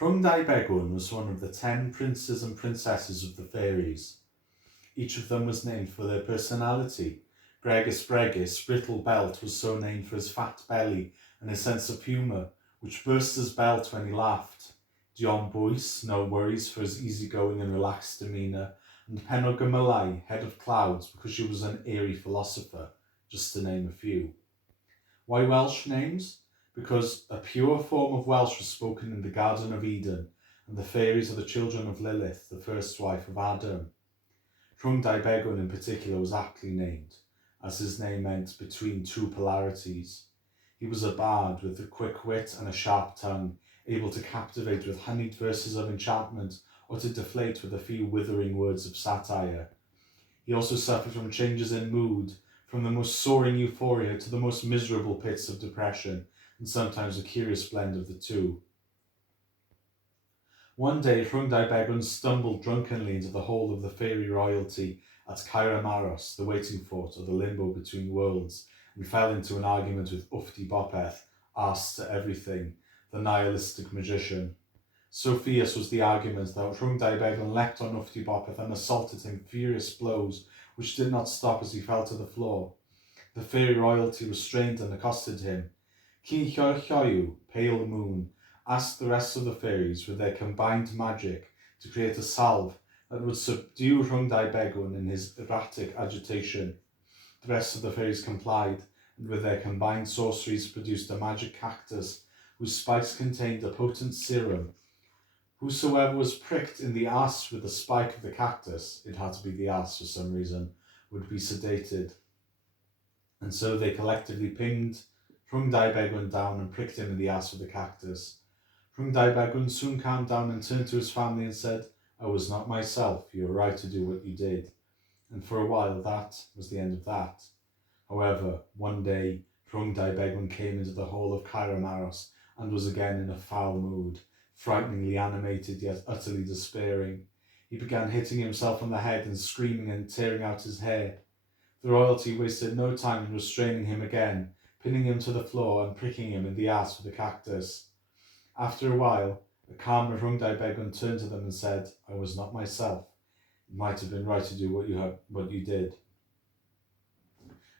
Rhwng Dau Begwn was one of the 10 princes and princesses of the fairies. Each of them was named for their personality. Bregus Bregus, Brittle Belt, was so named for his fat belly and his sense of humour, which burst his belt when he laughed. Dion Bwys, no worries, for his easygoing and relaxed demeanour, and Penog Ymylai, head of clouds, because she was an airy philosopher, just to name a few. Why Welsh names? Because a pure form of Welsh was spoken in the Garden of Eden, and the fairies are the children of Lilith, the first wife of Adam. Rhwng Dau Begwn in particular was aptly named, as his name meant between two polarities. He was a bard with a quick wit and a sharp tongue, able to captivate with honeyed verses of enchantment or to deflate with a few withering words of satire. He also suffered from changes in mood, from the most soaring euphoria to the most miserable pits of depression, and sometimes a curious blend of the two. One day, Rhwng Dau Begwn stumbled drunkenly into the hall of the fairy royalty at Caer Maros, the waiting fort, or the limbo between worlds, and fell into an argument with Ufti Bopeth, Arse to Everything, the nihilistic magician. So fierce was the argument that Rhwng Dau Begwn leapt on Ufti Bopeth and assaulted him furious blows, which did not stop as he fell to the floor. The fairy royalty restrained and accosted him. Cyn Lloer Lloiw, pale moon, asked the rest of the fairies with their combined magic to create a salve that would subdue Rhwng Dau Begwn in his erratic agitation. The rest of the fairies complied, and with their combined sorceries produced a magic cactus whose spikes contained a potent serum. Whosoever was pricked in the arse with the spike of the cactus, it had to be the arse for some reason, would be sedated. And so they collectively pinned Rhwng Dau Begwn down and pricked him in the arse with the cactus. Rhwng Dau Begwn soon calmed down and turned to his family and said, "I was not myself, you were right to do what you did." And for a while that was the end of that. However, one day Rhwng Dau Begwn came into the hall of Caer Maros and was again in a foul mood, frighteningly animated yet utterly despairing. He began hitting himself on the head and screaming and tearing out his hair. The royalty wasted no time in restraining him again, pinning him to the floor and pricking him in the arse with the cactus. After a while, a calmer Rhwng Dau Begwn turned to them and said, "I was not myself. It might have been right to do what you did."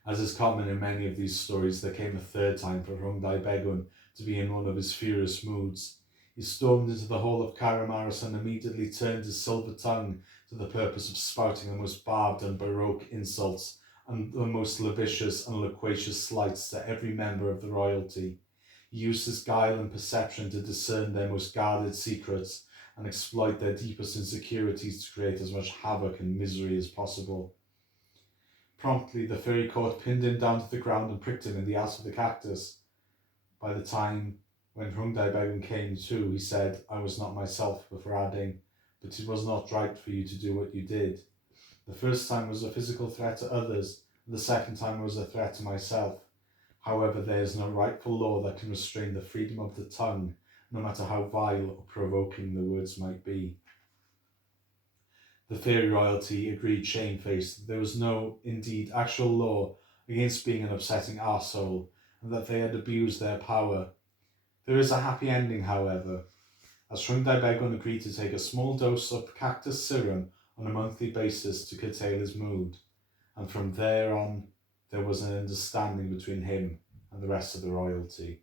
As is common in many of these stories, there came a third time for Rhwng Dau Begwn to be in one of his furious moods. He stormed into the hall of Caer Maros and immediately turned his silver tongue to the purpose of spouting the most barbed and baroque insults and the most lascivious and loquacious slights to every member of the royalty. He used his guile and perception to discern their most guarded secrets and exploit their deepest insecurities to create as much havoc and misery as possible. Promptly, the fairy court pinned him down to the ground and pricked him in the arse of the cactus. By the time when Rhwng Dau Begwn came to, he said, "I was not myself," before adding, "But it was not right for you to do what you did. The first time was a physical threat to others, and the second time was a threat to myself. However, there is no rightful law that can restrain the freedom of the tongue, no matter how vile or provoking the words might be." The fairy royalty agreed shamefaced that there was no, indeed, actual law against being an upsetting arsehole, and that they had abused their power. There is a happy ending, however, as Rhwng Dau Begwn agreed to take a small dose of cactus serum on a monthly basis to curtail his mood, and from there on there was an understanding between him and the rest of the royalty.